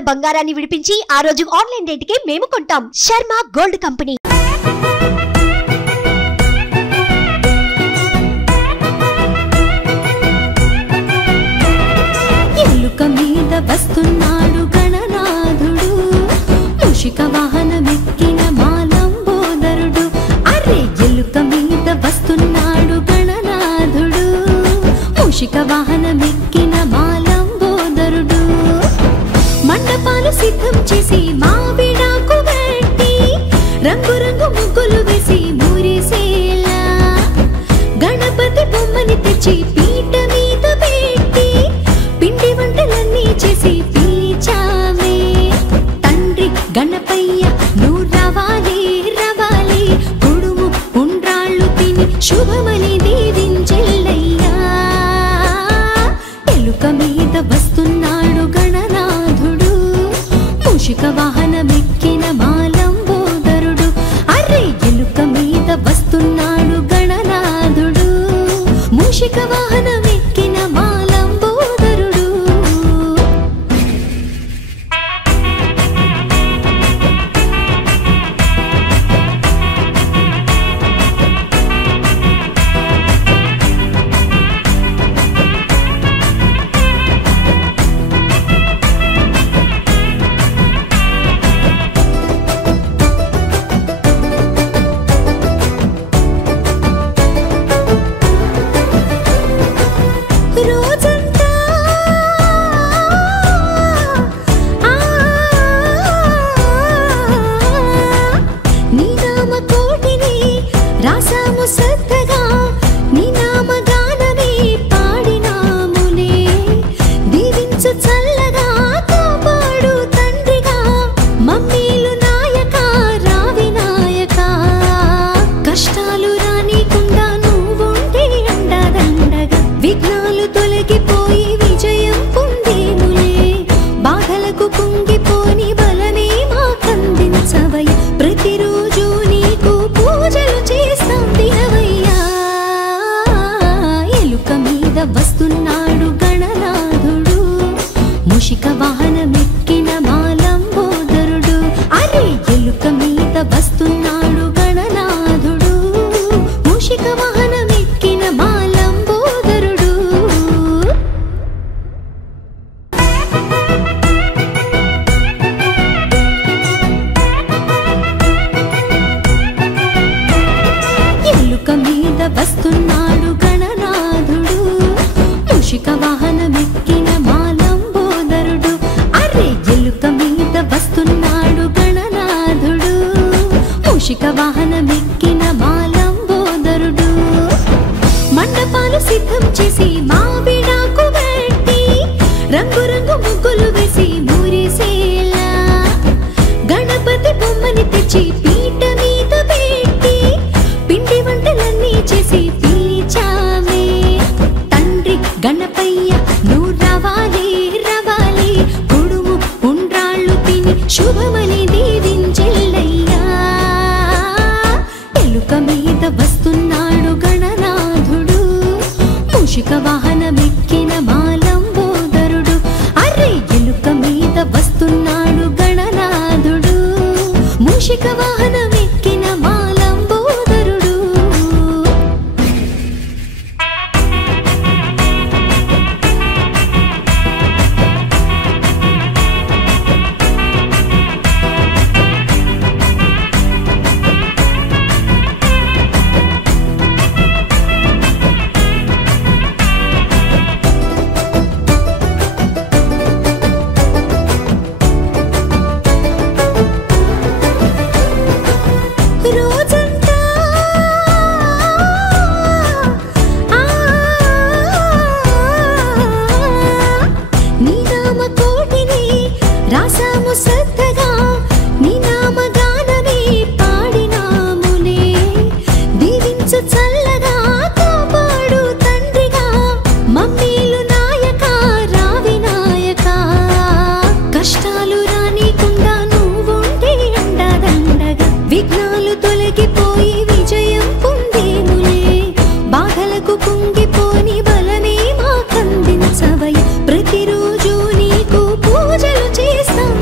ఉన్న బంగారాన్ని విడిపించి ఆ రోజు ఆన్లైన్ రేటుకే మేము కొంటాం. Sharma gold company. ఎలుక మీద వస్తున్నాడు గణనాథుడు, మూషిక వాహనమెక్కిన మాలంబోదరుడు. అరే ఎలుక మీద వస్తున్నాడు గణనాథుడు, మూషిక వాహనమెక్కిన మాలంబోదరుడు. మండపాలు సిద్ధం చేసి మావిడాకు పెట్టి రంగురంగు ముగ్గులు వేసి మురిసేలా గణపతి బొమ్మని తెచ్చి పీట మీద పెట్టి పిండి వంటలన్నీ చేసి పిలిచామే. తండ్రి గణపయ్య నువ్వు రవాలి రవాలి, కుడుము ఉండ్రాళ్ళు తిని శుభమని దీవించెల్లయ్యా. ఎలుక మీద వస్తున్నాడు గణనాథుడు, మూషిక వాహనమెక్కిన మాలంబోదరుడు. అరే ఎలుక మీద వస్తున్నాడు గణనాథుడు, మూషిక వాహనమెక్కిన మాలంబోదరుడు. రోజంతా నీ నామ కోటిని రాసాము శ్రద్ధగా, నీ నామ గానమే పాడినాములే. దీవించు చల్లగా కాపాడు తండ్రిగా, మమ్మీలు నాయక రావి నాయక. కష్టాలు రానికుండా నువ్వుంటే అండదండగా, విఘ్నాలు తొలగిపోయి విజయం పొందేములే. బాధలకు కుంగిపోని బలమే మాకందించవయ్య, ప్రతిరోజు నీకు పూజలు చేస్తాం దినవయ్యా. ఎలుక మీద వస్తున్నాడు గణనాథుడు, మూషిక వాహనమెక్కిన మాలంబోదరుడు. అరే ఎలుక మీద వస్తున్నాడు గణనాథుడు, మూషిక వాహనమెక్కిన మాలంబోదరుడు. ఎలుక మీద వస్తున్నాడు గణనాథుడు, మూషిక వాహనమెక్కిన మాలంబోదరుడు. అరే ఎలుక మీద వస్తున్నాడు గణనాథుడు, మూషిక వాహనమెక్కిన మాలంబోదరుడు. మండపాలు సిద్ధం చేసి మావిడాకు పెట్టి రంగురంగు ముగ్గులు వేసి మురిసేలా గణపతి బొమ్మని తెచ్చి పీట మీద పెట్టి పిండి వంటలన్నీ చేసి పిలిచామే. తండ్రి గణపయ్య నువ్వు రవాలి రవాలి, కుడుము ఉండ్రాళ్ళు తిని శుభమని దీవించెల్లయ్యా. ఎలుక మీద వస్తున్నాడు గణనాథుడు, మూషిక వాహనమెక్కిన మాలంబోదరుడు. అరే ఎలుక మీద వస్తున్నాడు గణనాథుడు, మూషిక వాహనమెక్కిన మాలంబోదరుడు. రోజంతా నీ నామ కోటిని రాసాము శ్రద్ధగా, నీ నామ గానమే పాడినాములే. దీవించు చల్లగా కాపాడు తండ్రిగా, మమ్మీలు నాయక రావి నాయక. కష్టాలు రానికుండా నువ్వుంటే అండదండగా, విఘ్నాలు తొలగిపోయి విజయం పొందేములే. బాధలకు కుంగిపోని బలమే మాకందించవయ్య, ప్రతిరోజు నీకు పూజలు చేస్తాం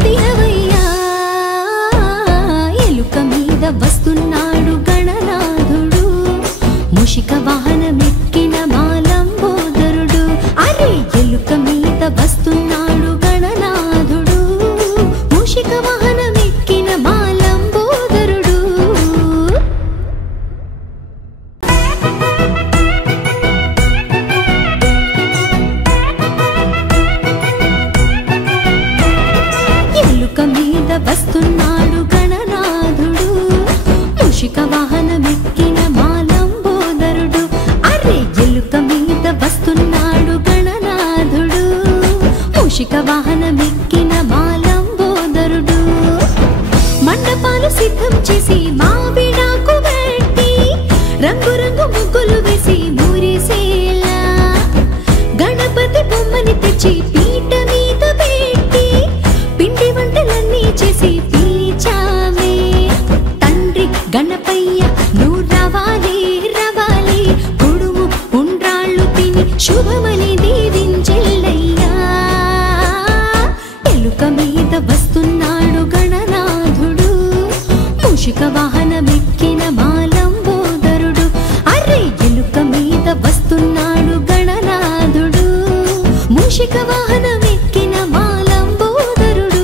మెక్కిన మాలంబోదరుడు మండపాలు సిద్ధం చేసి మావిడాకు గట్టి రంగు రంగు ముగ్గులు వేసి మురిసేలా గణపతి బొమ్మని తెచ్చి పీట మీద పెట్టి పిండి వంటలన్నీ చేసి పిలిచామే తండ్రి గణపయ్య నువ్వు రావాలి రావాలి కుడుము ఉండ్రాళ్ళు తిని శుభమని దీవించెల్లయ్యా ఎలుక మీద వస్తున్నాడు గణనాథుడు మూషిక వాహనమెక్కిన మాలంబోదరుడు అరే ఎలుక మీద వస్తున్నాడు గణనాథుడు మూషిక వాహనమెక్కిన మాలంబోదరుడు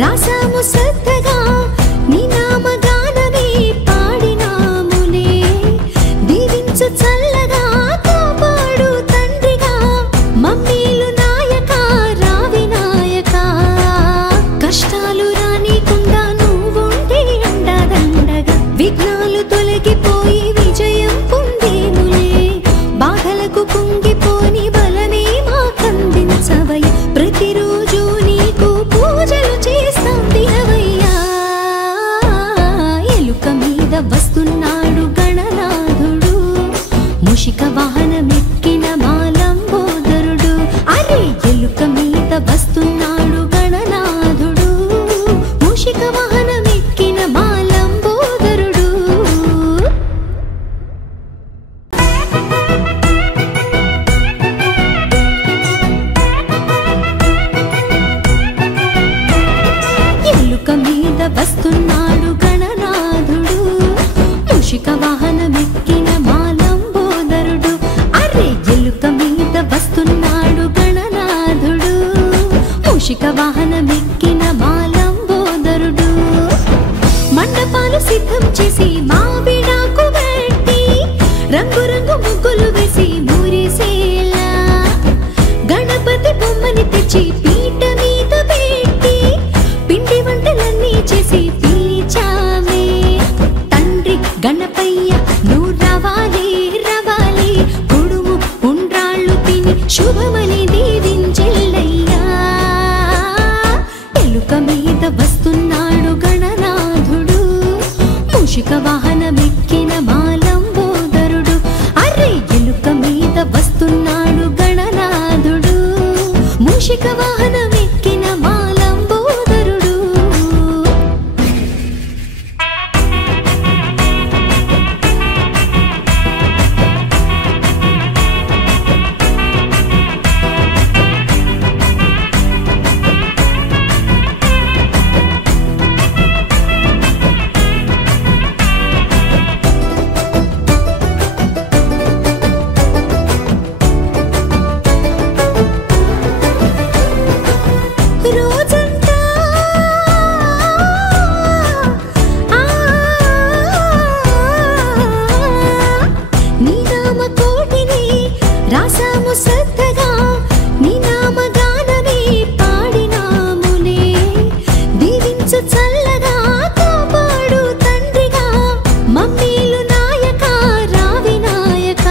రాసాము శ్రద్ధగా నీ నామగానమే పాడినాములే దీవించు చల్లగా కాపాడు తండ్రిగా మమ్మీలు నాయక రావి నాయక కష్టాలు రానికుండా నువ్వుంటే అండదండగా విఘ్నాలు తొలగిపోయి విజయం పొందేములే బాధలకు కుంగిపోని బలమే మాకందించవయ్య ప్రతిరోజు నీకు పూజలు చేస్తాం దినవయ్యా ఎలుక మీద వస్తున్నాడు గణనాథుడు మూషిక వాహనమెక్కిన మాలంబోదరుడు అరే ఎలుక మీద వస్తున్నాడు గణనాథుడు మూషిక వాహనమెక్కిన మాలంబోదరుడు ఎలుక మీద వస్తున్నాడు గణనాథుడు మూషిక వాహనమెక్కిన మాలంబోదరుడు అరే ఎలుక మీద వస్తున్నాడు గణనాథుడు మూషిక వాహనమెక్కిన మాలంబోదరుడు మండపాలు సిద్ధం చేసి మావిడాకు గట్టి రంగు రంగు ముగ్గులు వేసి మురిసేలా గణపతి బొమ్మని తెచ్చి పీట మీద పెట్టి పిండి వంటలన్నీ చేసి పిలిచామే తండ్రి గణపయ్య నువ్వు రావాలి రావాలి కుడుము ఉండ్రాళ్ళు తిని శుభమని దీవించెల్లయ్యా ఎలుక మీద వస్తున్నాడు గణనాథుడు మూషిక వాహనమెక్కిన మాలంబోదరుడు అరే ఎలుక మీద వస్తున్నాడు గణనాథుడు మూషిక వాహనమెక్కిన మాలంబోదరుడు రోజంతా నీ నామ కోటిని రాసాము శ్రద్ధగా నీ నామగానమే పాడినాములే దీవించు చల్లగా కాపాడు తండ్రిగా మమ్మీలు నాయక రావి నాయక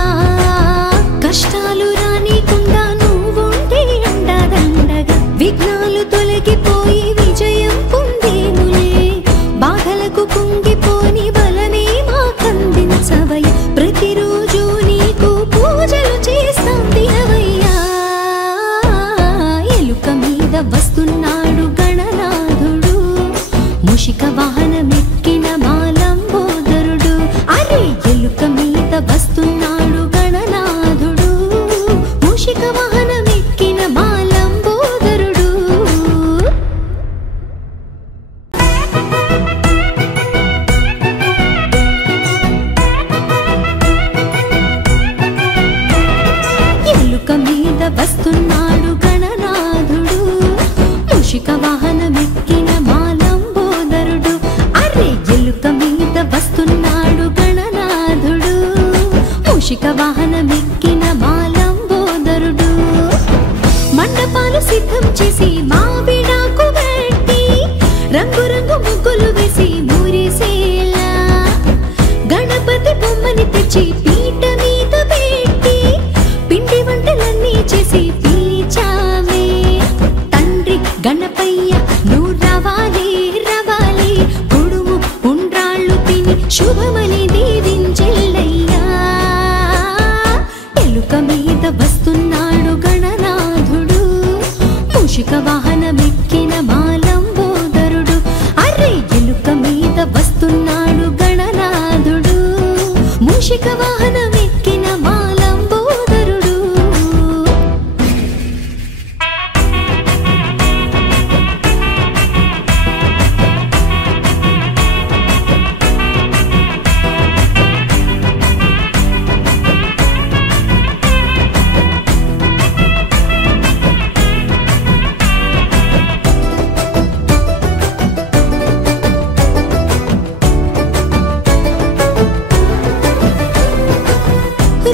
కష్టాలు రానికుండా నువ్వుంటే అండదండగా విఘ్నాలు తొలగిపోయి విజయం పొందేములే బాధలకు కుంగిపోని బలమే మాకందించవయ్య ప్రతిరోజు నీకు పూజలు చేస్తాం దినవయ్యా మూషిక వాహనమెక్కిన మాలంబోదరుడు మండపాలు సిద్ధం చేసి మావిడాకు వెట్టి రంగురంగు ముగ్గులు వేసి మురిసేలా గణపతి బొమ్మని తెచ్చి పీట మీద పెట్టి పిండి వంటలన్నీ చేసి పిలిచామే తండ్రి గణపయ్య నువ్వు రవాలి రవాలి కుడుము ఉండ్రాళ్ళు తిని శుభమని దీవించెల్లయ్యా ఎలుక మీద వస్తున్నాడు గణనాథుడు మూషిక వాహనమెక్కిన మాలంబోదరుడు అరే ఎలుక మీద వస్తున్నాడు గణనాథుడు మూషిక వాహనమెక్కిన మాలంబోదరుడు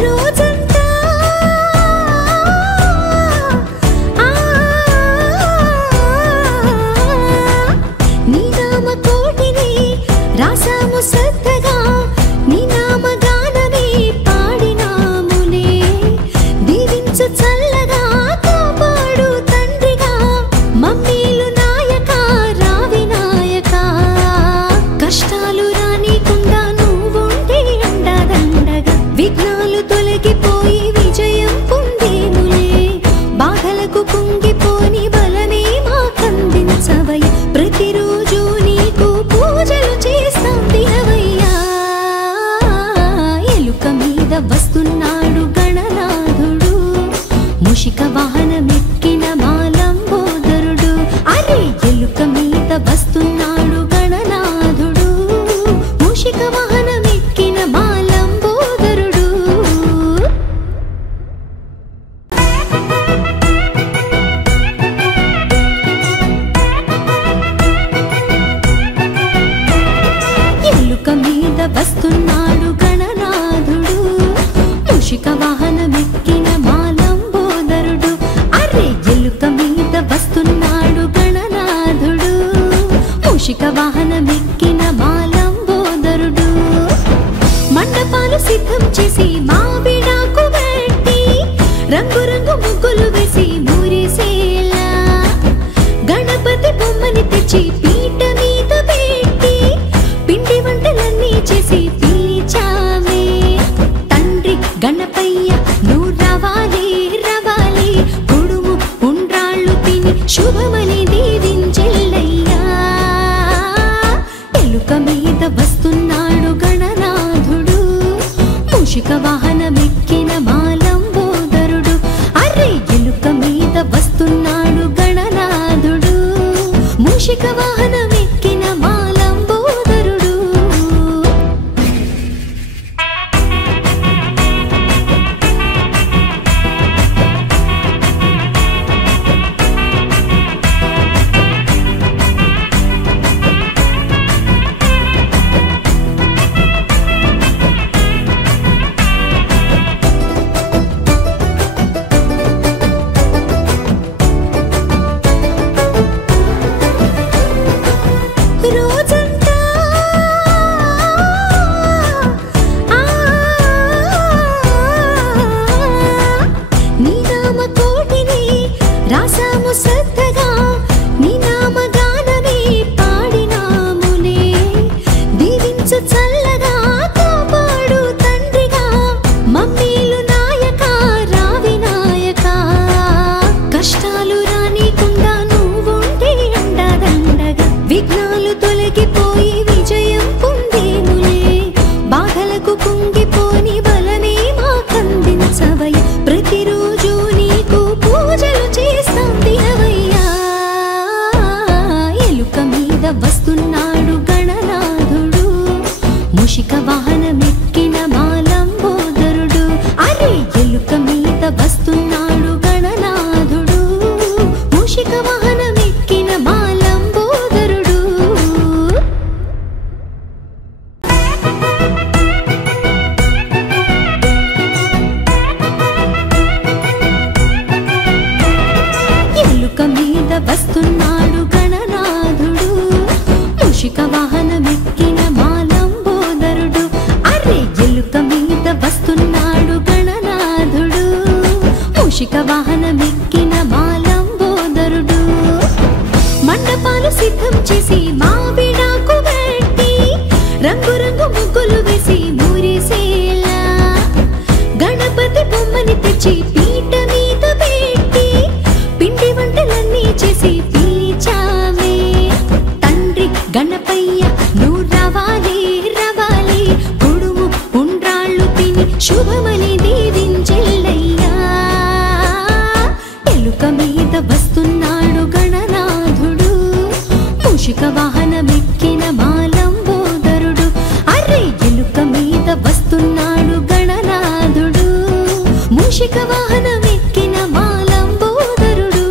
రోజంతా నీ నామ కోటిని రాసాము శ్రద్ధగా నీ నామ గానమే పాడినాములే దీవించు చల్లగా కాపాడు తండ్రిగా మమ్మీలు నాయక రావి నాయక కష్టాలు రానికుండా నువ్వుంటే అండదండగా విఘ్నాలు తొలగిపోయి విజయం పొందేములే బాధలకు కుంగిపోని బలమే మాకందించవయ్య ప్రతిరోజు నీకు పూజలు చేస్తాం వినవయ్యా ఎలుక మీద వస్తున్నాడు గణనాథుడు మూషిక వాహనమెక్కిన మాలంబోదరుడు అరే ఎలుక మీద వస్తున్నాడు గణనాథుడు మూషిక వాహనమెక్కిన మాలంబోదరుడు ఎలుక మీద వస్తున్నాడు గణనాథుడు మూషిక వాహనమెక్కిన మాలంబోదరుడు అరే ఎలుక మీద వస్తున్నాడు గణనాథుడు మూషిక వాహనమెక్కిన మాలంబోదరుడు మండపాలు సిద్ధం చేసి మావిడాకు వెట్టి రంగురంగు ముగ్గులు వేసి మురిసేలా గణపతి బొమ్మని తెచ్చి పీట మీద పెట్టి పిండి వంటలన్నీ చేసి పిలిచామే తండ్రి గణపయ్య నువ్వు రవాలి రవాలి కుడుము ఉండ్రాళ్ళు తిని శుభమని దీవించెల్లయ్యా ఎలుక మీద వస్తున్నాడు గణనాథుడు మూషిక వాహనమెక్కిన మాలంబోదరుడు అరే ఎలుక మీద వస్తున్నాడు గణనాథుడు మూషిక వాహనమెక్కిన మాలంబోదరుడు ఎలుక మీద వస్తున్నాడు గణనాథుడు మూషిక వాహనమెక్కిన మాలంబోదరుడు మండపాలు సిద్ధం చేసి మావిడాకు పెట్టి రంగురంగు ముగ్గులు వేసి మురిసేలా గణపతి బొమ్మని తెచ్చి పీట మీద పెట్టి పిండి వంటలన్నీ చేసి పిలిచామే తండ్రి గణపయ్య నువ్వు రావాలి రావాలి కుడుము ఉండ్రాళ్ళు తిని శుభమని దీవించెల్లయ్యా ఎలుక మీద వస్తున్నాడు గణనాథుడు మూషిక వాహనమెక్కిన మాలంబోదరుడు అరే ఎలుక మీద వస్తున్నాడు గణనాథుడు మూషిక వాహనమెక్కిన మాలంబోదరుడు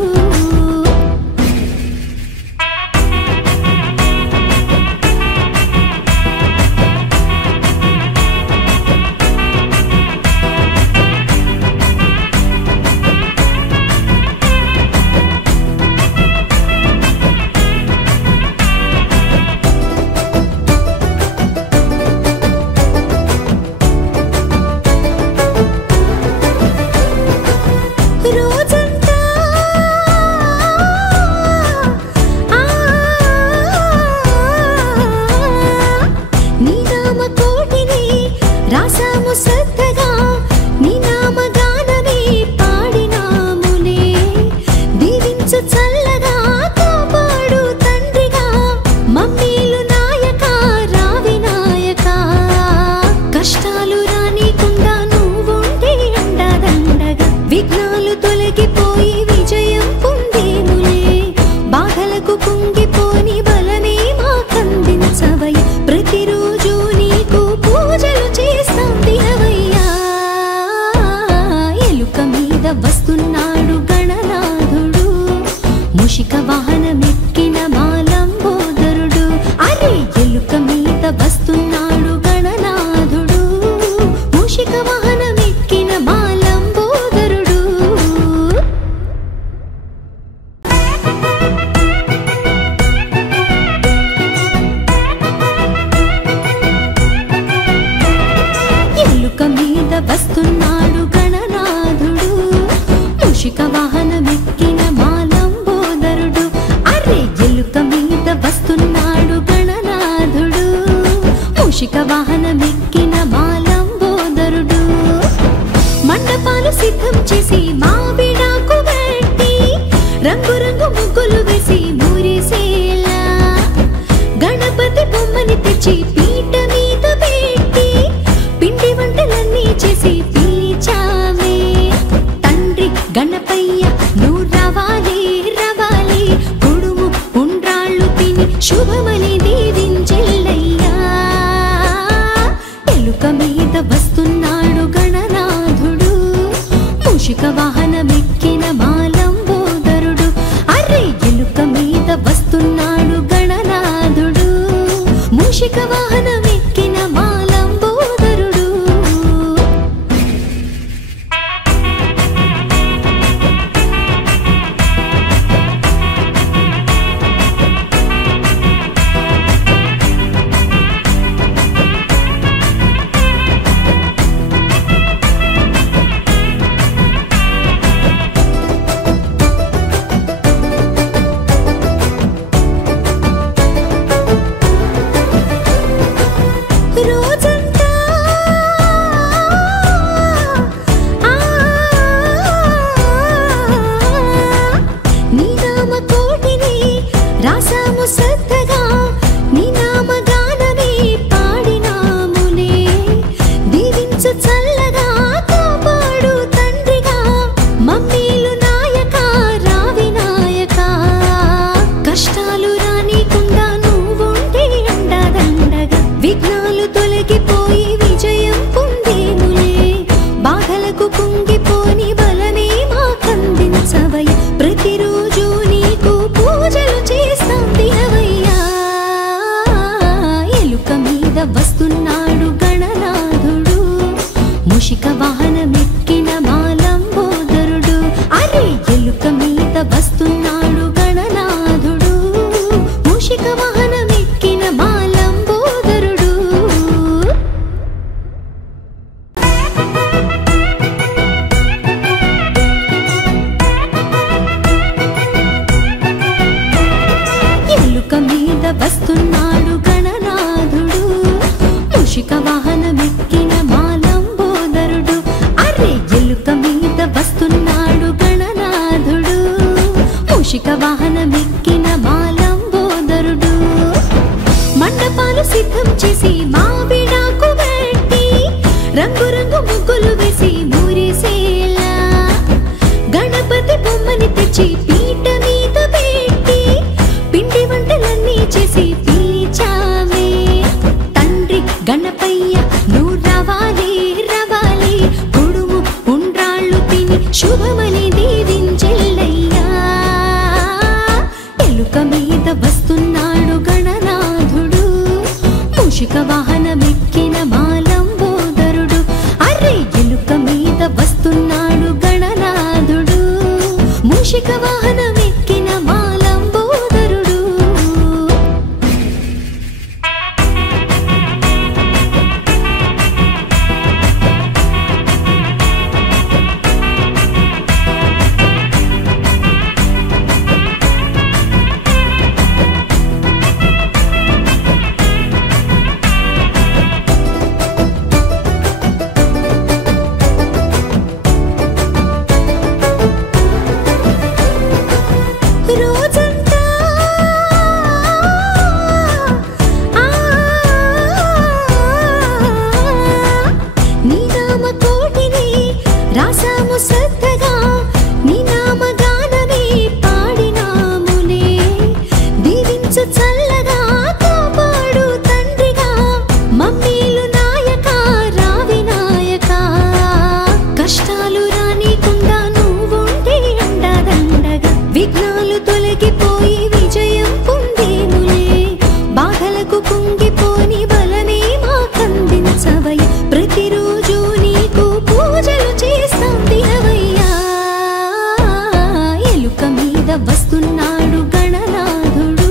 రోజంతా నీ నామ కోటిని రాసాము శ్రద్ధగా నీ నామ గానమే పాడినాములే దీవించు చల్లగా కాపాడు తండ్రిగా మమ్మీలు నాయక రావినాయక కష్టాలు రానికుండా నువ్వుంటే అండదండగా విఘ్నాలు తొలగిపోయి విజయం పొందేములే బాధలకు కుంగిపోని బలమే మాకందించవయ్య ప్రతిరోజు నీకు పూజలు చేస్తాం దినవయ్యా ఎలుక మీద వస్తున్నాడు గణనాథుడు మూషిక వాహనమెక్కిన మాలంబోదరుడు అరే ఎలుక మీద వస్తున్నాడు గణనాథుడు మూషిక వాహనమెక్కిన మాలంబోదరుడు ఎలుక మీద వస్తున్నాడు గణనాథుడు మూషిక వాహనమెక్కిన మాలంబోదరుడు అరే ఎలుక మీద వస్తున్నాడు గణనాథుడు మూషిక వాహనమెక్కిన మాలంబోదరుడు మండపాలు సిద్ధం చేసి మావిడాకు పెట్టి రంగురంగు ముగ్గులు వేసి మురిసేలా గణపతి బొమ్మని తెచ్చి పీట మీద పెట్టి పిండి వంటలన్నీ చేసి పిలిచామే తండ్రి గణపయ్య నువ్వు రావాలి రావాలి కుడుము ఉండ్రాళ్ళు తిని శుభమని దీవించెల్లయ్యా ఎలుక మీద వస్తున్నాడు గణనాథుడు మూషిక వాహనమెక్కిన మాలంబోదరుడు అరే ఎలుక మీద వస్తున్నాడు గణనాథుడు మూషిక వాహనమెక్కిన మాలంబోదరుడు రోజంతా నీ నామ కోటిని రాసాము శ్రద్ధగా నీ నామ గానమే పాడినాములే దీవించు చల్లగా కాపాడు తండ్రిగా మమ్మీలు నాయక రావినాయక కష్టాలు రానికుండా నువ్వుంటే అండదండగా విఘ్నాలు తొలగిపోయి విజయం పొందేములే బాధలకు కుంగిపోని బలమే మాకందించవయ్య ప్రతిరోజు నీకు పూజలు చేస్తాం దినవయ్యా ఎలుక మీద వస్తున్నాడు గణనాథుడు మూషిక వాహనమెక్కిన మాలంబోదరుడు అరే ఎలుక మీద వస్తున్నాడు గణనాథుడు మూషిక వాహనమెక్కిన మాలంబోదరుడు రంగు ముగ్గులు వేసి మురిసేలా గణపతి బొమ్మని తెచ్చి పీట మీద పెట్టి పిండి వంటలన్నీ చేసి పిలిచామే. తండ్రి గణపయ్య నువ్వు రావాలి రావాలి, కుడుము ఉండ్రాళ్ళు తిని శుభమని దీవించెల్లయ్యా. ఎలుక మీద వస్తున్నాడు గణనాథుడు, మూషిక వాహనమెక్కిన మాలంబోదరుడు. అరే ఎలుక మీద వస్తున్నాడు గణనాథుడు, మూషిక వాహనమెక్కిన మాలంబోదరుడు. రోజంతా నీ నామ కోటిని రాసాము శ్రద్ధగా, నీ నామ గానమే పాడినాములే. దీవించు చల్లగా కాపాడు తండ్రిగా, మమ్మీలు నాయక రావి నాయక. కష్టాలు రానికుండా నువ్వుంటే అండదండగా, విఘ్నాలు తొలగిపోయి విజయం పొందేములే. బాధలకు కుంగిపోని బలమే మాకందించవయ్య, ప్రతిరోజు నీకు పూజలు చేస్తాం దినవయ్యా. ఎలుక మీద వస్తున్నాడు గణనాథుడు,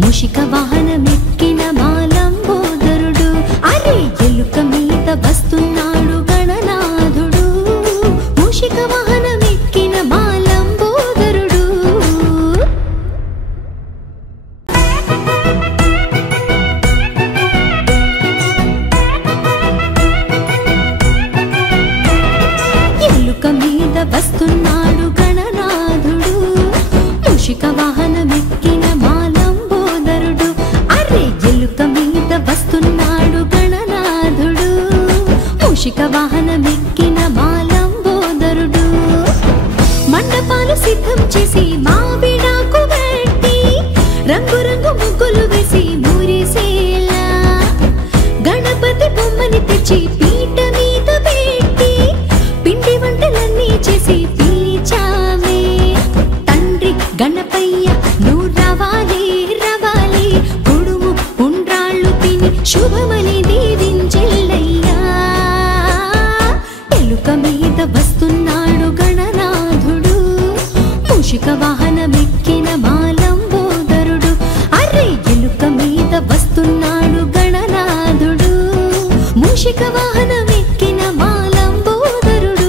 మూషిక వాహనమెక్కిన మాలంబోదరుడు. అరే ఎలుక మీద వస్తున్నాడు గణనాథుడు, మూషిక వాహనమెక్కిన మాలంబోదరుడు. ఎలుక మీద వస్తున్నాడు గణనాథుడు, మూషిక వాహనమెక్కిన మాలంబోదరుడు. అరే ఎలుక మీద వస్తున్నాడు గణనాథుడు, మూషిక వాహనమెక్కిన మాలంబోదరుడు. మండపాలు సిద్ధం చేసి మావిడాకు పెట్టి రంగురంగు ముగ్గులు వేసి మురిసేలా గణపతి బొమ్మని తెచ్చి పీట మీద పెట్టి పిండి వంటలన్నీ చేసి పిలిచామే. తండ్రి గణపయ్య నువ్వు రావాలి రావాలి, కుడుము ఉండ్రాళ్ళు తిని శుభమని దీవించెల్లయ్యా. ఎలుక మీద వస్తున్నాడు గణనాథుడు, మూషిక వాహనమెక్కిన మాలంబోదరుడు. అరే ఎలుక మీద వస్తున్నాడు గణనాథుడు, మూషిక వాహనమెక్కిన మాలంబోదరుడు.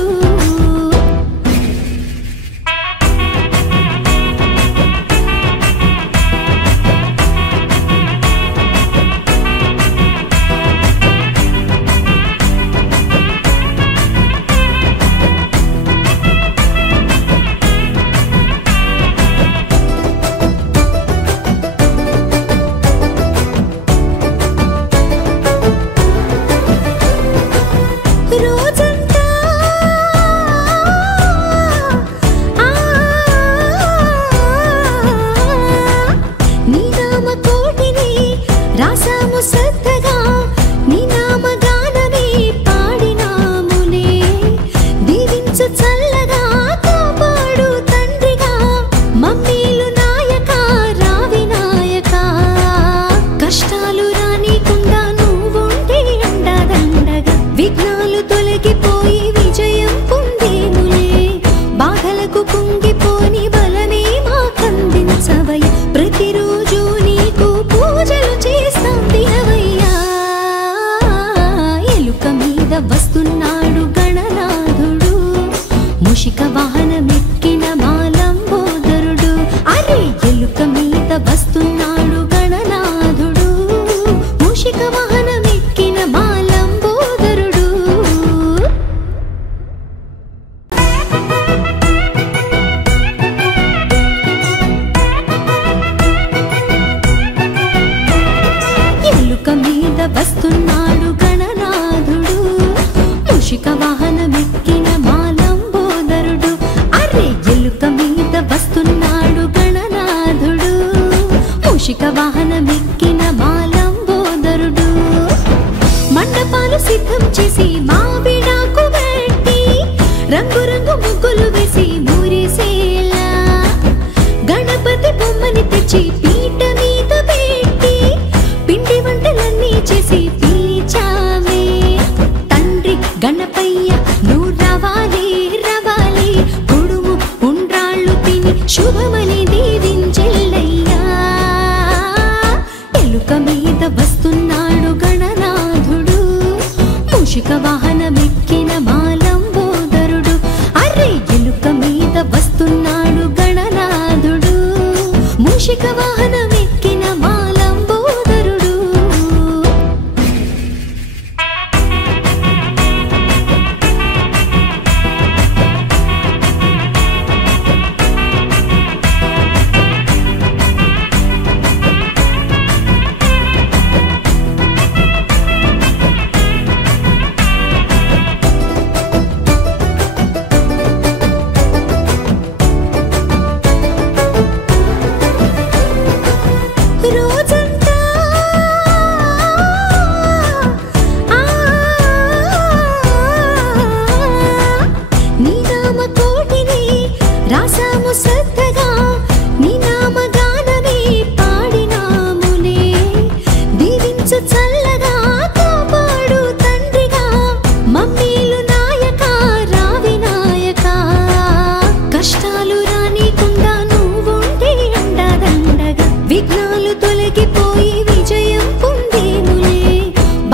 రోజంతా నీ నామ కోటిని రాసాము శ్రద్ధగా, నీ నామ గానమే పాడినాములే. దీవించు చల్లగా కాపాడు తండ్రిగా, మమ్మీలు నాయక రావి నాయక. కష్టాలు రానికుండా నువ్వుంటే అండదండగా, విఘ్నాలు తొలగిపోయి విజయం పొందేములే. బాధలకు కుంగిపోని బలమే మాకందించవయ్య, ప్రతిరోజు నీకు పూజలు చేస్తాం దినవయ్యా. ఎలుక మీద వస్తున్నాడు గణనాథుడు, మూషిక వాహనమెక్కిన మాలంబోదరుడు. అరే ఎలుక మీద వస్తున్నాడు గణనాథుడు, మూషిక వాహనమెక్కిన మాలంబోదరుడు. మూషిక వాహనమెక్కిన మాలంబోదరుడు అరే ఎలుక మీద వస్తున్నాడు గణనాథుడు మూషిక వాహనమెక్కిన మాలంబోదరుడు మండపాలు సిద్ధం చేసి మావిడాకు పెట్టి రంగు రంగు ముగ్గులు వేసి మురిసేలా గణపతి బొమ్మని తెచ్చి పీట మీద పెట్టి పిండి వంటలన్నీ చేసి పిలిచామే తండ్రి గణపయ్య నువ్వు రావాలి రావాలి కుడుము ఉండ్రాళ్ళు తిని శుభమని దీవించెల్లయ్యా ఎలుక మీద వస్తున్నాడు గణనాథుడు మూషిక వాహనమెక్కిన మాలంబోదరుడు అరే ఎలుక మీద వస్తున్నాడు గణనాథుడు మూషిక వాహనమెక్కిన మాలంబోదరుడు రోజంతా నీ నామ కోటిని రాసాము శ్రద్ధగా నీ నామ గానమే పాడినాములే దీవించు చల్లగా కాపాడు తండ్రిగా మమ్మీలు నాయక రావి నాయక కష్టాలు రానికుండా నువ్వుంటే అండదండగా విఘ్నాలు తొలగిపోయి విజయం పొందేములే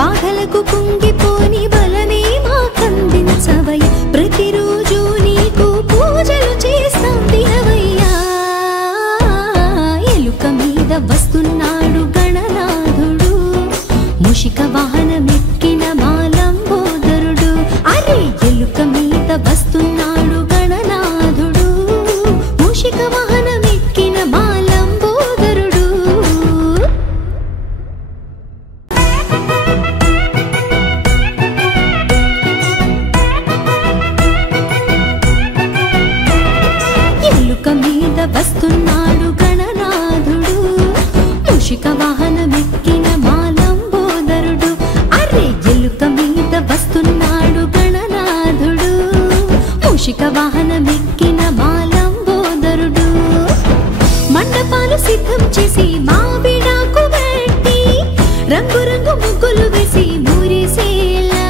బాధలకు కుంగిపోని బలమే మాకందించవయ్య ప్రతిరోజు నీకు పూజలు చేస్తాం దినవయ్యా ఎలుక మీద వస్తున్నాడు గణనాథుడు మూషిక వాహనమెక్కిన మాలంబోదరుడు అరే ఎలుక మీద వస్తున్నాడు గణనాథుడు మూషిక వాహనమెక్కిన మాలంబోదరుడు ఎలుక మీద వస్తున్నాడు గణనాథుడు మూషిక వాహనమెక్కిన మాలంబోదరుడు అరే ఎలుక మీద వస్తున్నాడు గణనాథుడు మూషిక వాహనమెక్కిన మాలంబోదరుడు మండపాలు సిద్ధం చేసి మావిడాకు పెట్టి రంగు రంగు ముగ్గులు వేసి మురిసేలా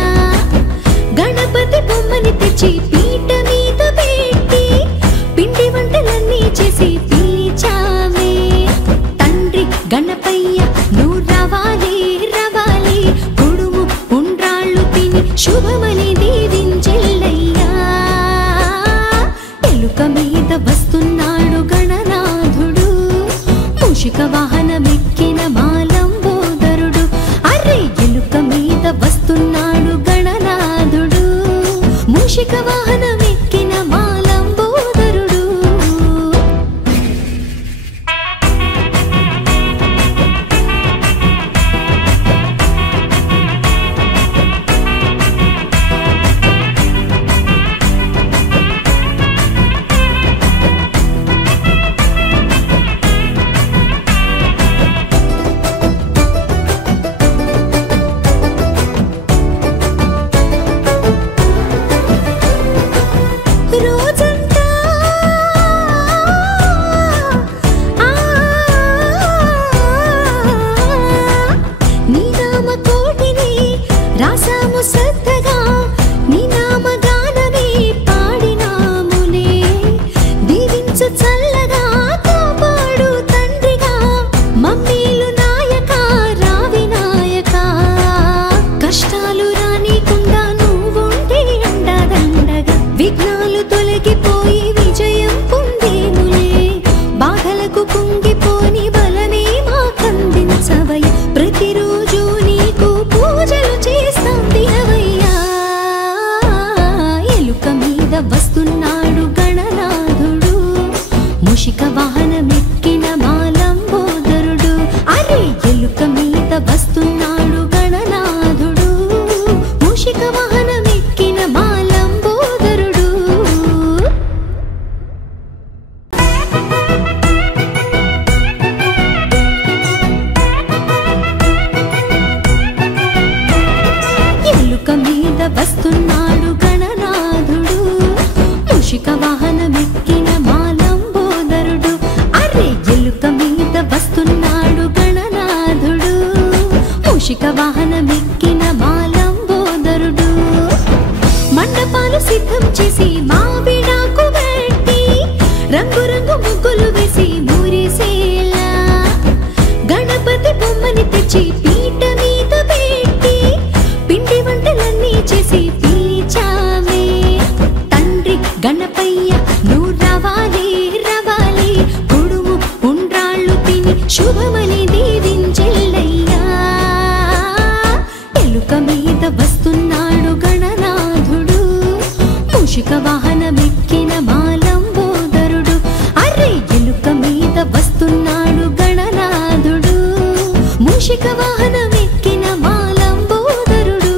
గణపతి బొమ్మని తెచ్చి పీట మీద పెట్టి పిండి వంటలన్నీ చేసి పిలిచామే తండ్రి గణపయ్య నువ్వు రావాలి రావాలి కుడుము ఉండ్రాళ్ళు తిని శుభమని దీవించెల్లయ్యా ఎలుక మీద వస్తున్నాడు గణనాథుడు మూషిక వాహనమెక్కిన మాలంబోదరుడు అరే ఎలుక మీద వస్తున్నాడు గణనాథుడు మూషిక వాహనమెక్కిన మాలంబోదరుడు రోజంతా నీ నామ కోటిని రాసాము శ్రద్ధగా నీ నామ గానమే పాడినాములే దీవించు చల్లగా కాపాడు తండ్రిగా మమ్మీలు నాయక రావి నాయక కష్టాలు రానికుండా నువ్వుంటే అండదండగా విఘ్నాలు తొలగిపోయి విజయం పొందేములే బాధలకు కుంగిపోని బలమే మాకందించవయ్య ప్రతిరోజు నీకు పూజలు చేస్తాం దినవయ్యా ఎలుక మీద వస్తున్నాడు గణనాథుడు మూషిక వాహనమెక్కిన మాలంబోదరుడు అరే ఎలుక మీద వస్తున్నాడు గణనాథుడు మూషిక వాహనమెక్కిన మండపాలు సిద్ధం చేసి మావిడాకు గట్టి రంగు రంగు ముగ్గులు వేసి మురిసేలా గణపతి బొమ్మని తెచ్చి పీట మీద పెట్టి పిండి వంటలన్నీ చేసి పిలిచామే తండ్రి గణపయ్య నువ్వు రావాలి రావాలి కుడుము ఉండ్రాళ్ళు తిని శుభమని దీవించెల్లయ్యా ఎలుక మీద వస్తున్నాడు గణనాథుడు మూషిక వాహనమెక్కిన మాలంబోదరుడు అరే ఎలుక మీద వస్తున్నాడు గణనాథుడు మూషిక వాహనమెక్కిన మాలంబోదరుడు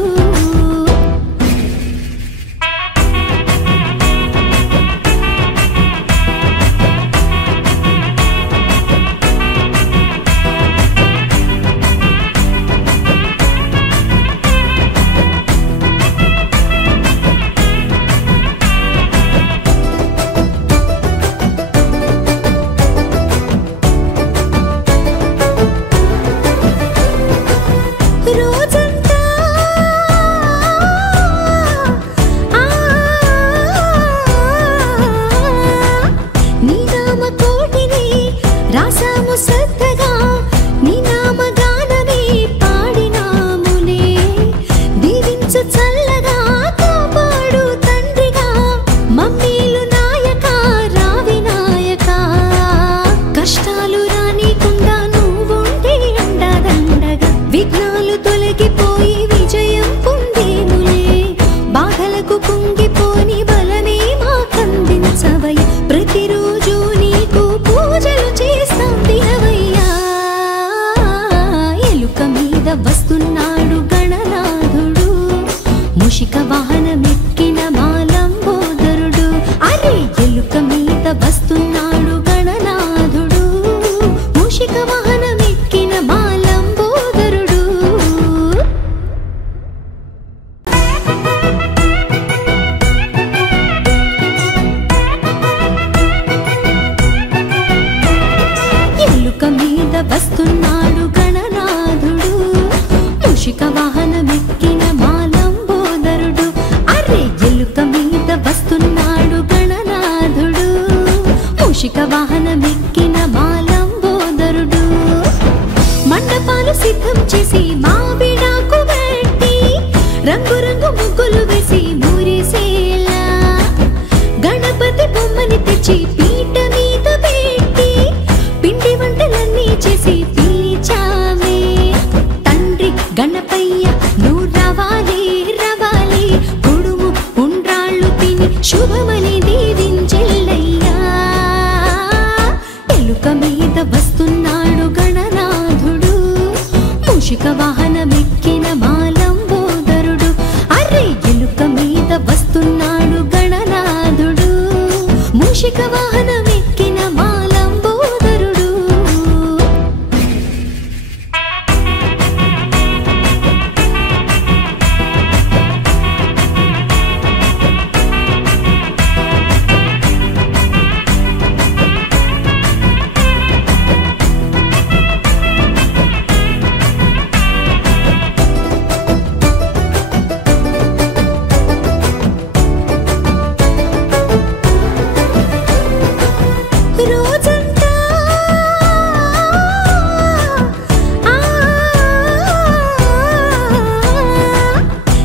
రాసాము శ్రద్ధగా నీ నామగానమే పాడినాములే దీవించు చల్లగా కాపాడు తండ్రిగా మమ్మీలు నాయక రావి నాయక కష్టాలు రానికుండా నువ్వుంటే అండదండగా విఘ్నాలు తొలగిపోయి విజయం పొందేములే బాధలకు కుంగిపోని బలమే మాకందించవయ్య ప్రతిరోజు నీకు పూజలు చేస్తాం దినవయ్యా ఎలుక మీద వస్తున్నాడు గణనాథుడు మూషిక వాహనమెక్కిన మాలంబోదరుడు అరే ఎలుక మీద వస్తున్నాడు గణనాథుడు మూషిక వాహనమెక్కిన మాలంబోదరుడు ఎలుక మీద వస్తున్నాడు గణనాథుడు మూషిక వాహనమెక్కిన మాలంబోదరుడు అరే ఎలుక మీద వస్తున్నాడు గణనాథుడు మూషిక వాహనమెక్కిన మాలంబోదరుడు మండపాలు సిద్ధం చేసి మావిడాకు గట్టి రంగు రంగు ముగ్గులు వేసి మురిసేలా గణపతి బొమ్మని తెచ్చి పీట మీద పెట్టి పిండి వంటలన్నీ చేసి పిలిచామే తండ్రి గణపయ్య నువ్వు రావాలి రావాలి కుడుము ఉండ్రాళ్ళు తిని శుభమని దీవించెల్లయ్యా ఎలుక మీద వస్తున్నాడు గణనాథుడు మూషిక వాహనమెక్కిన మాలంబోదరుడు అరే ఎలుక మీద వస్తున్నాడు గణనాథుడు మూషిక వాహనమెక్కిన మాలంబోదరుడు రోజంతా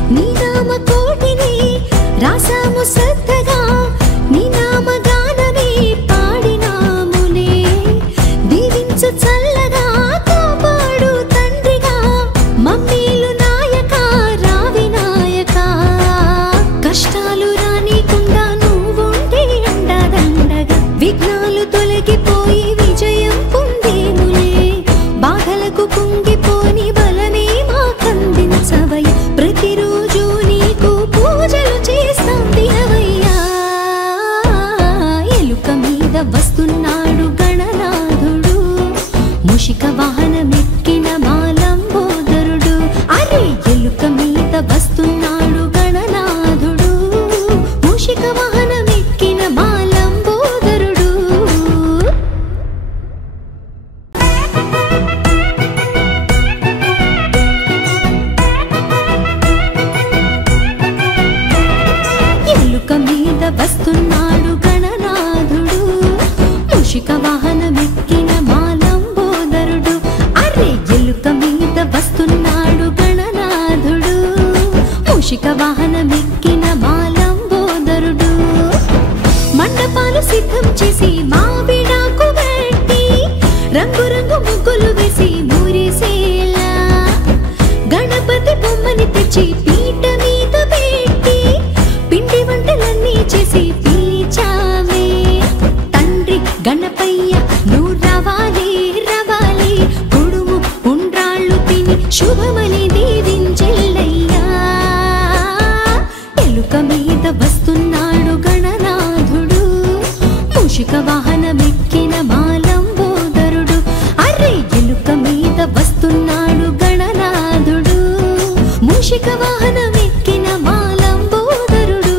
నీ నామ కోటిని రాసాము శ్రద్ధగా నీ నామగానమే పాడినాములే దీవించు చల్లగా కాపాడు తండ్రిగా మమ్మీలు నాయక రావి నాయక కష్టాలు రానికుండా నువ్వుంటే అండదండగా విఘ్నాలు తొలగిపోయి విజయం పొందేములే బాధలకు కుంగిపోని బలమే మాకందించవయ్య ప్రతిరోజు నీకు పూజలు చేస్తాం దినవయ్యా మీద వస్తున్నాడు గణనాథుడు మూషిక వాహనమెక్కిన మాలంబోదరుడు అరే ఎలుక మీద వస్తున్నాడు గణనాథుడు మూషిక వాహనమెక్కిన మాలంబోదరుడు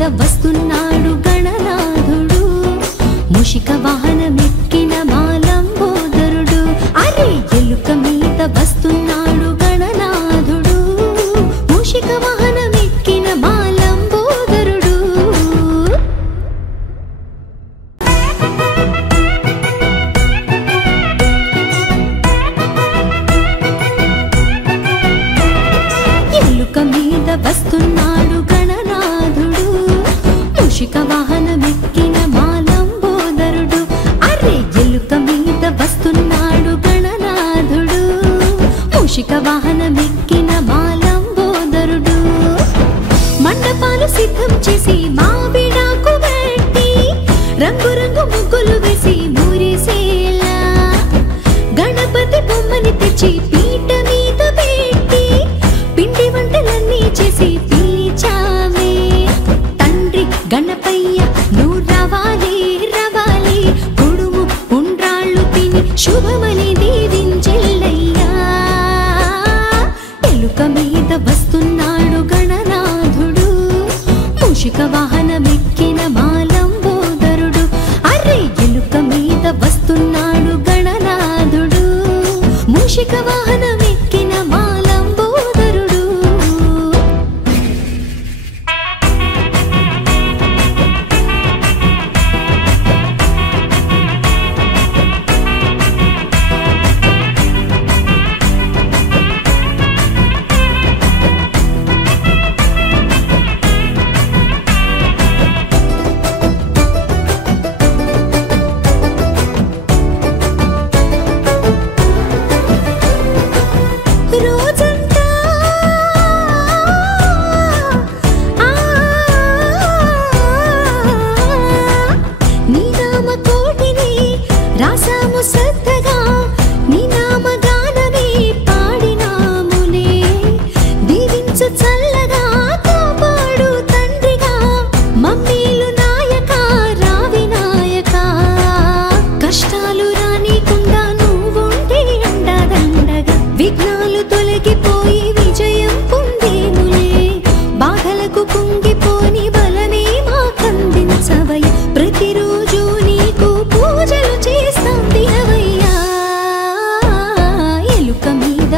వస్తున్నాడు గణనాథుడు మూషిక వాహనమెక్కిన మాలంబోదరుడు అరే ఎలుక మీద వస్తున్నాడు గణనాథుడు మూషిక వాహనమెక్కిన మాలంబోదరుడు ఎలుక మీద వస్తున్నాడు గణనాథుడు మూషిక వాహనమెక్కిన మాలంబోదరుడు అరే ఎలుక మీద వస్తున్నాడు గణనాథుడు మూషిక వాహనమెక్కిన మాలంబోదరుడు మండపాలు సిద్ధం చేసి మావిడాకు పెట్టి రంగురంగు ముగ్గులు వేసి మురిసేలా గణపతి బొమ్మని తెచ్చి పీట మీద పెట్టి పిండి వంటలన్నీ చేసి పిలిచామే తండ్రి గణపయ్య నువ్వు రవాలి రవాలి కుడుము ఉండ్రాళ్ళు తిని శుభమని దీవించెల్లయ్యా ఎలుక మీద వస్తున్నాడు గణనాథుడు మూషిక వాహనమెక్కిన మాలంబోదరుడు అరే ఎలుక మీద వస్తున్నాడు గణనాథుడు మూషిక వాహనమెక్కిన మాలంబోదరుడు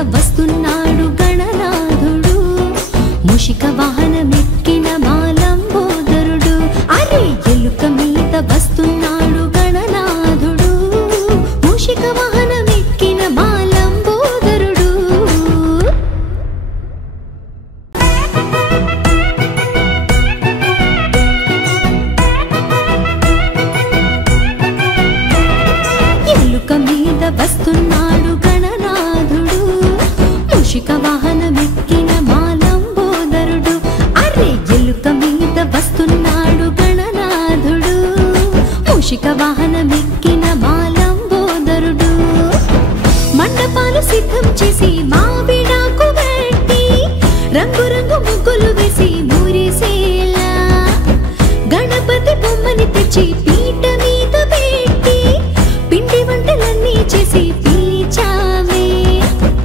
వస్తున్నాడు గణనాథుడు మూషిక వాహనమెక్కిన మాలంబోదరుడు అరే ఎలుక మీద వస్తున్నాడు గణనాథుడు మూషిక వాహనమెక్కిన మాలంబోదరుడు ఎలుక మీద వస్తున్నాడు గణనాథుడు మూషిక వాహనమెక్కిన మాలంబోదరుడు అరే ఎలుక మీద వస్తున్నాడు గణనాథుడు మూషిక వాహనమెక్కిన మాలంబోదరుడు మండపాలు సిద్ధం చేసి మావిడాకు పెట్టి రంగురంగు ముగ్గులు వేసి మురిసేలా గణపతి బొమ్మని తెచ్చి తెచ్చి పీట మీద పెట్టి పిండి వంటలన్నీ చేసి పిలిచావే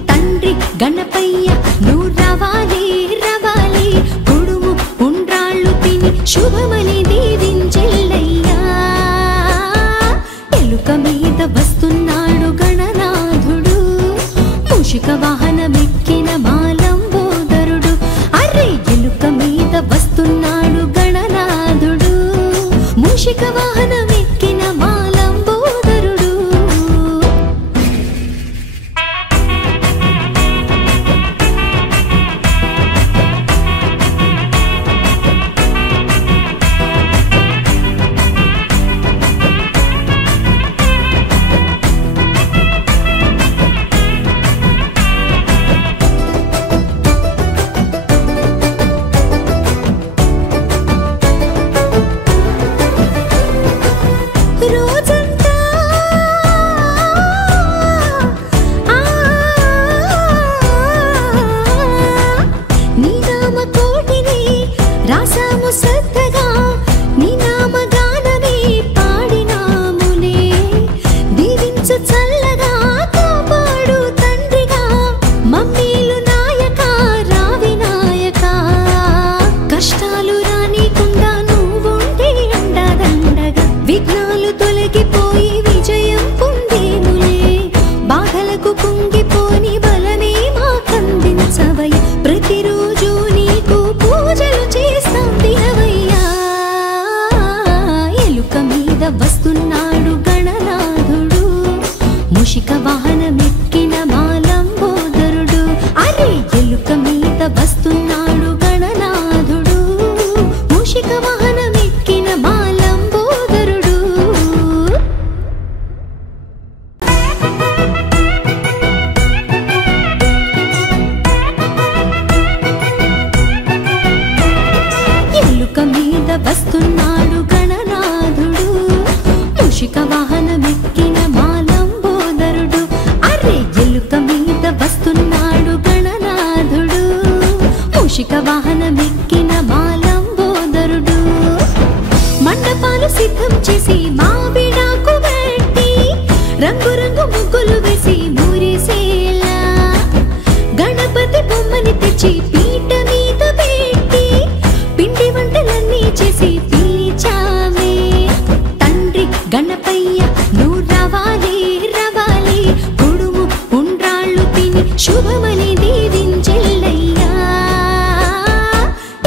తండ్రి గణపయ్య నువ్వు రావాలి రావాలి కుడుము ఉండ్రాళ్ళు తిని శుభమని దీవించెల్లయ్యా ఎలుక మీద వస్తున్నాడు గణనాథుడు మూషిక వాహనమెక్కిన మాలంబోదరుడు అరే ఎలుక మీద వస్తున్నాడు గణనాథుడు మూషిక వాహనమెక్కిన మాలంబోదరుడు రోజంతా నీ నామ కోటిని రాసాము శ్రద్ధగా నీ నామ గానమే పాడినాములే దీవించు చల్లగా కాపాడు తండ్రిగా మమ్మీలు నాయక రావినాయక కష్టాలు రానికుండా నువ్వుంటే అండదండగా విఘ్నాలు తొలగిపోయి విజయం పొందేములే బాధలకు కుంగిపోని బలమే మాకందించవయ్య ప్రతిరోజు నీకు పూజలు చేస్తాం దినవయ్యా ఎలుక మీద వస్తున్నాడు గణనాథుడు మూషిక వాహనమెక్కిన మాలంబోదరుడు అరే ఎలుక మీద వస్తున్నాడు గణనాథుడు మూషిక వాహనమెక్కిన మాలంబోదరుడు ఎలుక మీద వస్తున్నాడు గణనాథుడు మూషిక వాహనమెక్కిన మాలంబోదరుడు అరే ఎలుక మీద వస్తున్నాడు గణనాథుడు మూషిక వాహనమెక్కిన మాలంబోదరుడు మండపాలు సిద్ధం చేసి మావిడాకు కట్టి రంగురంగు ముగ్గులు వేసి మురిసేలా గణపతి బొమ్మని తెచ్చి పీట మీద పెట్టి పిండి వంటలన్నీ చేసి పిలిచావే తండ్రి గణపయ్య నువ్వు రావాలి రావాలి కుడుము ఉండ్రాళ్ళు తిని శుభమని దీవించెల్లయ్యా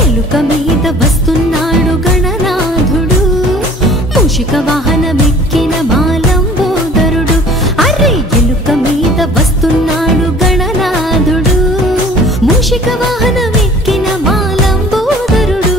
ఎలుక మీద వస్తున్నాడు గణనాథుడు మూషిక వాహనమెక్కిన మాలంబోదరుడు అరే ఎలుక మీద వస్తున్నాడు గణనాథుడు మూషిక వాహనమెక్కిన మాలంబోదరుడు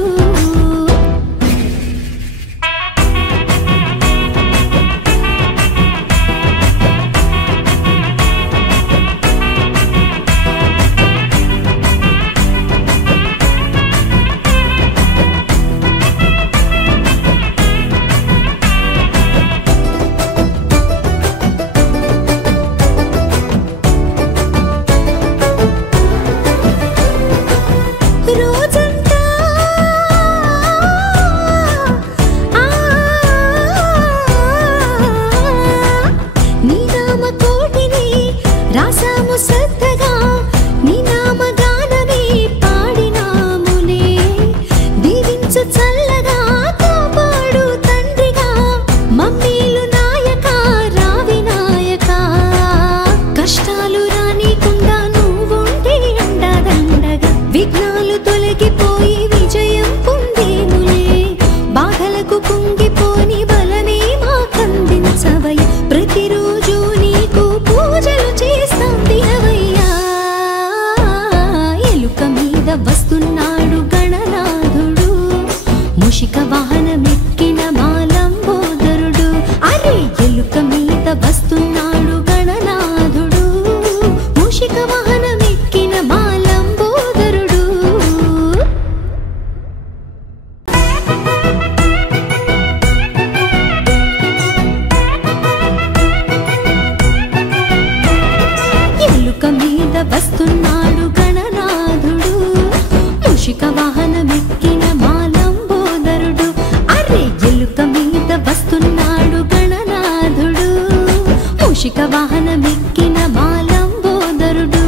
వాహనమెక్కిన మాలంబోదరుడు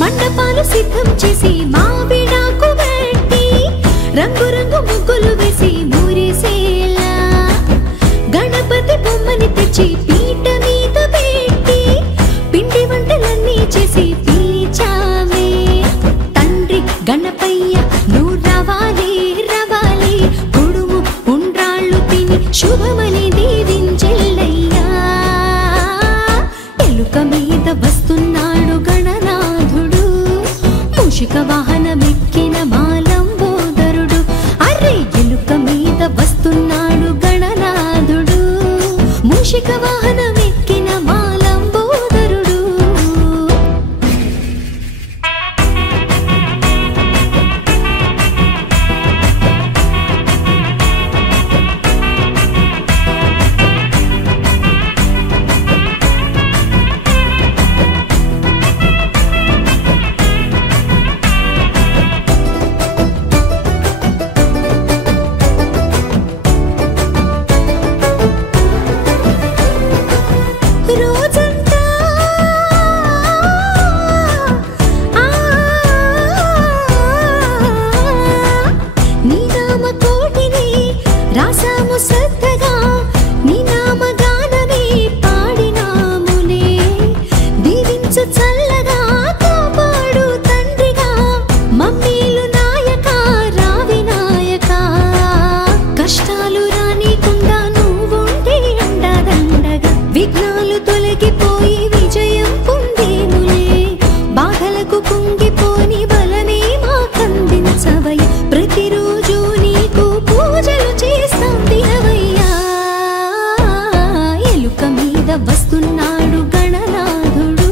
మండపాలు సిద్ధం చేసి మావిడాకు గట్టి రంగురంగు ముగ్గులు వేసి మురిసేలా గణపతి బొమ్మని తెచ్చి పీట మీద పెట్టి పిండి వంటలన్నీ చేసి పిలిచామే తండ్రి గణపయ్య నువ్వు రావాలి రావాలి కుడుము ఉండ్రాళ్ళు తిని శుభమని దీవించెల్లయ్యా ఎలుక మీద వస్తున్నాడు గణనాథుడు మూషిక వాహనమెక్కిన మాలంబోదరుడు అరే ఎలుక మీద వస్తున్నాడు గణనాథుడు మూషిక వాహనమెక్కిన మాలంబోదరుడు రోజంతా నీ నామ కోటిని రాసాము శ్రద్ధగా నీ నామ గానమే పాడినాములే దీవించు చల్లగా కాపాడు తండ్రిగా మమ్మీలు నాయక రావి నాయక కష్టాలు రానికుండా నువ్వుంటే అండదండగా విఘ్నాలు తొలగిపోయి విజయం పొందేములే బాధలకు కుంగిపోని బలమే మాకందించవయ్య ప్రతిరోజు నీకు పూజలు చేస్తాం తినవయ్యా ఎలుక మీద వస్తున్నాడు గణనాథుడు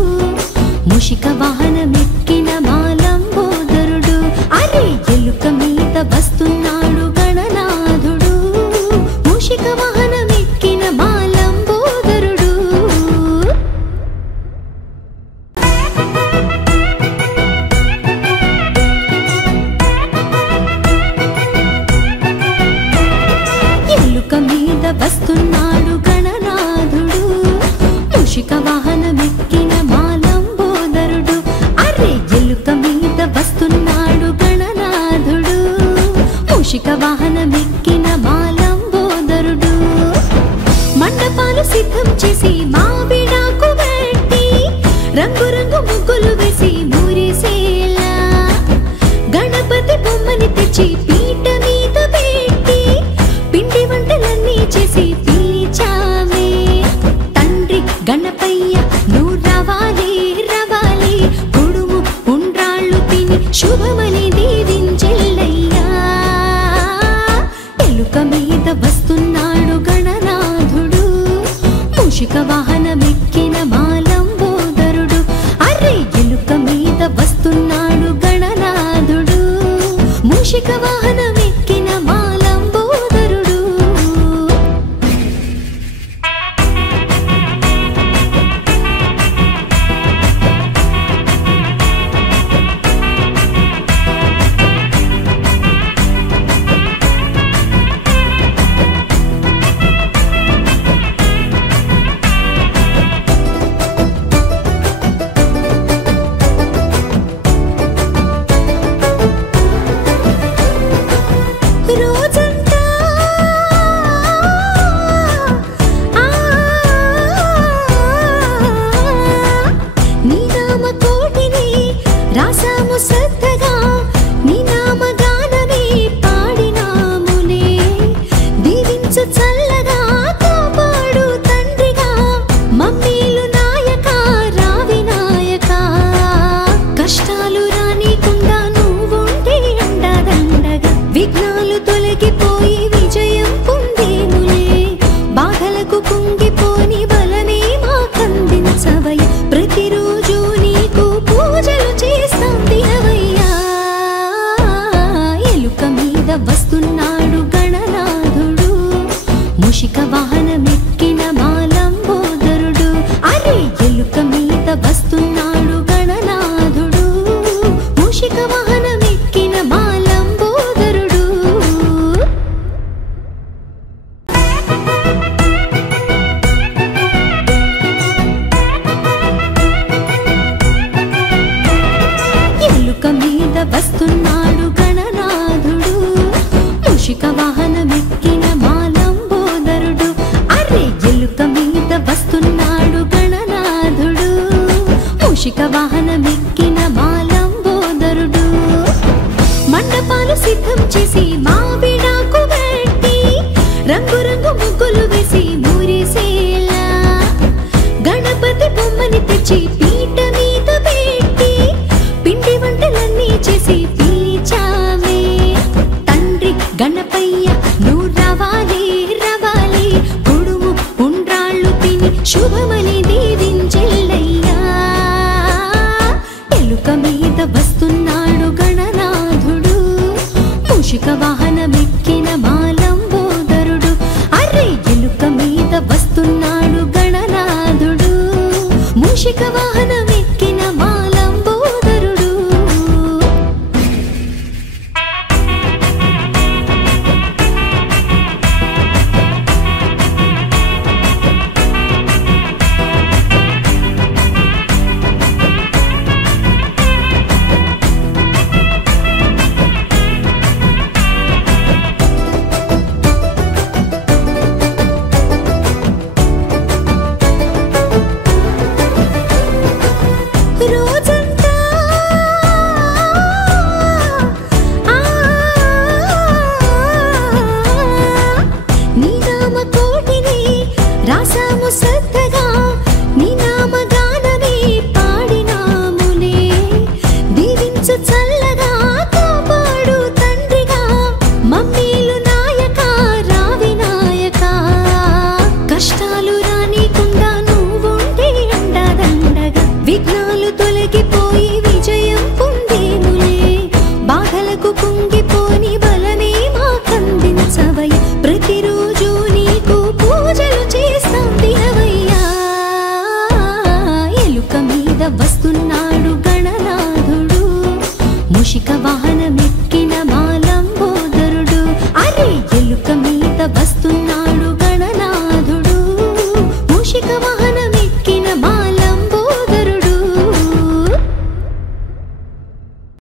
మూషిక వాహనమెక్కిన మాలంబోదరుడు అరే ఎలుక మీద వస్తున్నాడు గణనాథుడు మూషిక వాహనమెక్కిన మాలంబోదరుడు ఎలుక మీద వస్తున్నాడు గణనాథుడు మూషిక వాహనమెక్కిన మాలంబోదరుడు అరే ఎలుక మీద వస్తున్నాడు గణనాథుడు మూషిక వాహనమెక్కిన మాలంబోదరుడు మండపాలు సిద్ధం చేసి మావిడాకు గట్టి రంగురంగు ముగ్గులు వేసి మురిసేలా గణపతి బొమ్మని తెచ్చి పీట మీద పెట్టి పిండి వంటలన్నీ చేసి పిలిచామే తండ్రి గణపయ్య నువ్వు రావాలి రావాలి కుడుము ఉండ్రాళ్ళు తిని శుభమని దీవించెల్లయ్యా ఎలుక మీద వస్తున్నాడు గణనాథుడు మూషిక వాహనమెక్కిన మాలంబోదరుడు అరే ఎలుక మీద వస్తున్నాడు గణనాథుడు మూషిక వాహనమెక్కిన మాలంబోదరుడు రోజంతా నీ నామ కోటిని రాసాము శ్రద్ధగా నీ నామ గానమే పాడినాములే దీవించు చల్లగా కాపాడు తండ్రిగా మమ్మీలు నాయక రావి నాయక కష్టాలు రానికుండా నువ్వుంటే అండదండగా విఘ్నాలు తొలగిపోయి విజయం పొందేములే బాధలకు కుంగిపోని బలమే మాకందించవయ్య ప్రతిరోజు నీకు పూజలు చేస్తాం తినవయ్యా ఎలుక మీద వస్తున్నాడు గణనాథుడు మూషిక వాహనమెక్కిన మాలంబోదరుడు అరే ఎలుక మీద వస్తున్నాడు గణనాథుడు మూషిక వాహనమెక్కిన మాలంబోదరుడు రంగు ముగ్గులు వేసి మురిసేలా గణపతి బొమ్మని తెచ్చి పీట మీద పెట్టి పిండి వంటలన్నీ చేసి పిలిచామే. తండ్రి గణపయ్య నువ్వు రావాలి రావాలి, కొడుము ఉండ్రాళ్ళు తిని శుభమని దీవించెల్లయ్యా. ఎలుక మీద వస్తున్నాడు గణనాథుడు, మూషిక వాహనమెక్కిన మాలంబోదరుడు. అరే ఎలుక మీద వస్తున్నాడు గణనాథుడు, మూషిక వాహనమెక్కిన మాలంబోదరుడు. రోజంతా నీ నామ కోటిని రాసాము శ్రద్ధగా, నీ నామ గానమే పాడినాములే. దీవించు చల్లగా కాపాడు తండ్రిగా, మమ్మీలు నాయక రావి నాయక. కష్టాలు రానికుండా నువ్వుంటే అండదండగా, విఘ్నాలు తొలగిపోయి విజయం పొందేములే. బాధలకు కుంగిపోని బలమే మాకందించవయ్య, ప్రతిరోజు నీకు పూజలు చేస్తాం దినవయ్యా. ఎలుక మీద వస్తున్నాడు గణనాథుడు, మూషిక వాహన